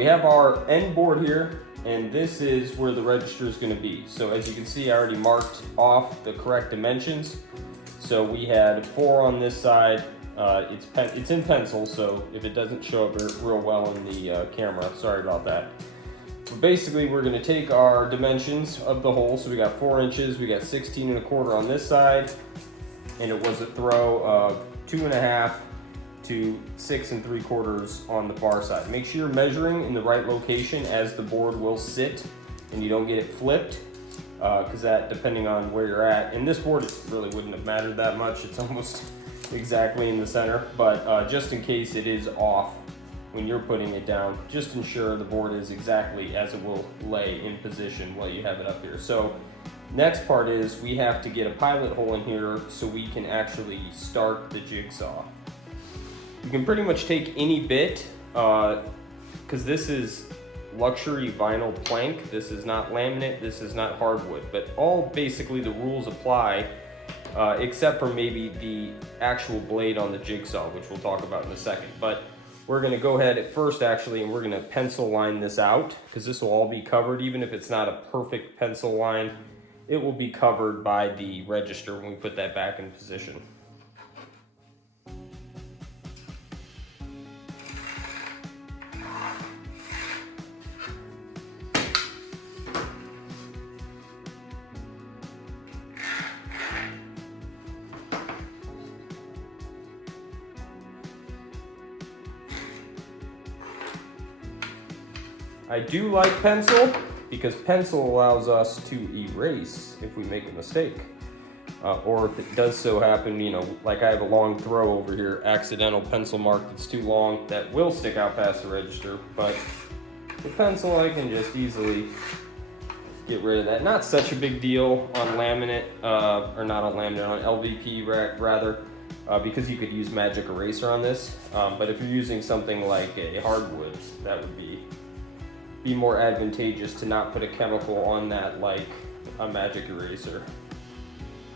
we have our end board here, and this is where the register is going to be. So as you can see, I already marked off the correct dimensions. So we had 4 on this side. It's in pencil, so if it doesn't show up real well in the camera, sorry about that. But basically, we're going to take our dimensions of the hole. So we got 4 inches, we got 16 1/4 on this side, and it was a throw of 2 1/2 to 6 3/4 on the far side. Make sure you're measuring in the right location as the board will sit and you don't get it flipped, because that, depending on where you're at, and this board, it really wouldn't have mattered that much. It's almost exactly in the center, but just in case it is off when you're putting it down, just ensure the board is exactly as it will lay in position while you have it up here. So next part is we have to get a pilot hole in here so we can actually start the jigsaw. You can pretty much take any bit, because this is luxury vinyl plank. This is not laminate, this is not hardwood, but all basically the rules apply, except for maybe the actual blade on the jigsaw, which we'll talk about in a second. But we're gonna go ahead at first actually, and we're gonna pencil line this out, because this will all be covered. Even if it's not a perfect pencil line, it will be covered by the register when we put that back in position. I do like pencil because pencil allows us to erase if we make a mistake. Or if it does so happen, you know, like I have a long throw over here, accidental pencil mark that's too long, that will stick out past the register, but the pencil I can just easily get rid of that. Not such a big deal on laminate, or not on laminate, on LVP rather, because you could use magic eraser on this. But if you're using something like a hardwood, that would be more advantageous to not put a chemical on that like a magic eraser.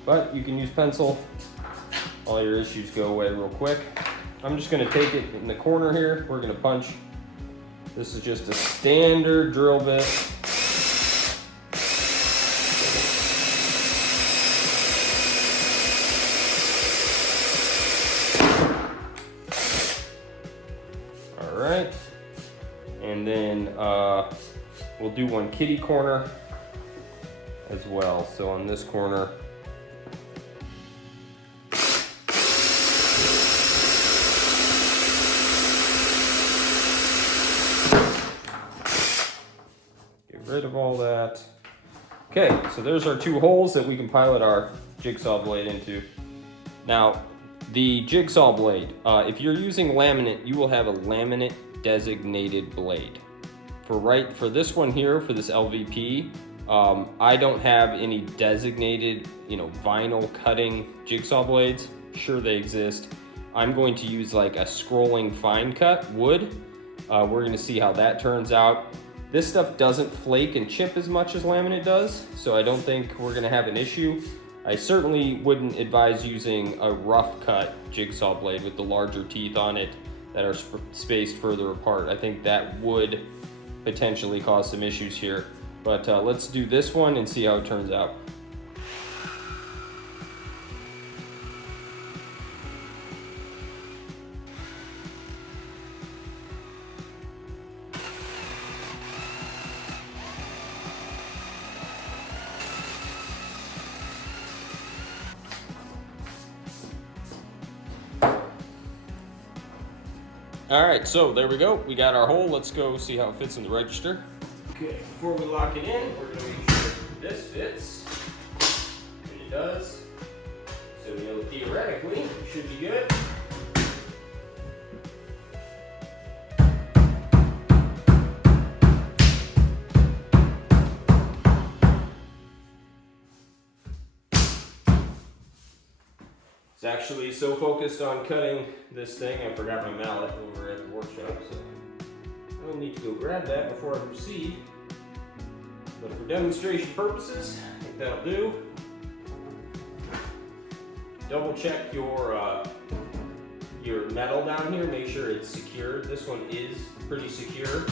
But you can use pencil, all your issues go away real quick. I'm just gonna take it in the corner here, we're gonna punch. This is just a standard drill bit. All right. And then we'll do one kitty corner as well. So on this corner, get rid of all that. Okay, so there's our 2 holes that we can pilot our jigsaw blade into. Now, the jigsaw blade, if you're using laminate, you will have a laminate designated blade. For this one here, for this LVP, I don't have any designated, vinyl cutting jigsaw blades. Sure, they exist. I'm going to use like a scrolling fine cut wood. We're gonna see how that turns out. This stuff doesn't flake and chip as much as laminate does, so I don't think we're gonna have an issue. I certainly wouldn't advise using a rough cut jigsaw blade with the larger teeth on it that are spaced further apart. I think that would potentially cause some issues here. But let's do this one and see how it turns out. All right, so there we go. We got our hole. Let's go see how it fits in the register. Okay, before we lock it in, we're gonna make sure this fits. And it does. So theoretically, it should be good. It's actually so focused on cutting this thing, I forgot my mallet over at the workshop, so I'll need to go grab that before I proceed. But for demonstration purposes, I think that'll do. Double check your metal down here, make sure it's secured. This one is pretty secure.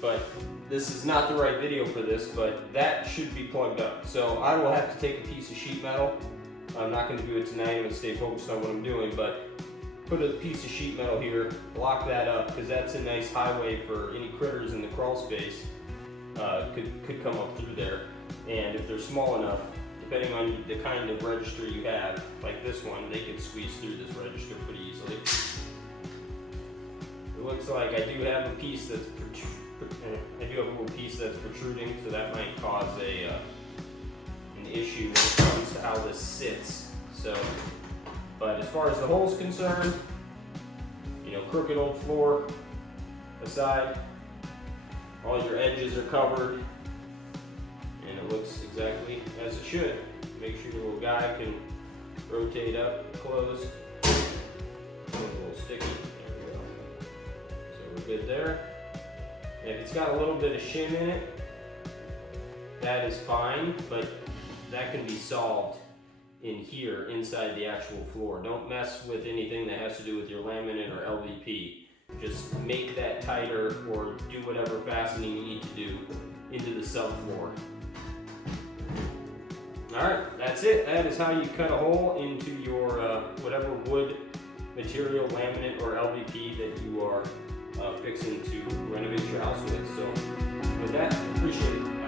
but this is not the right video for this, but that should be plugged up. So I will have to take a piece of sheet metal. I'm not going to do it tonight, I'm going to stay focused on what I'm doing, but put a piece of sheet metal here, block that up, because that's a nice highway for any critters in the crawl space. Could come up through there, and if they're small enough, depending on the kind of register you have, like this one, they can squeeze through this register pretty easily. It looks like I do have a piece that's a little piece that's protruding, so that might cause an issue when it comes to how this sits. So, but as far as the hole's concerned, you know, crooked old floor aside, all your edges are covered, and it looks exactly as it should. Make sure the little guy can rotate up, close. It's a little sticky. There we go. So we're good there. If it's got a little bit of shim in it, that is fine, but that can be solved in here, inside the actual floor. Don't mess with anything that has to do with your laminate or LVP. Just make that tighter or do whatever fastening you need to do into the subfloor. Alright, that's it. That is how you cut a hole into your whatever wood material, laminate or LVP that you are fixing to renovate your house with. So with that, appreciate it.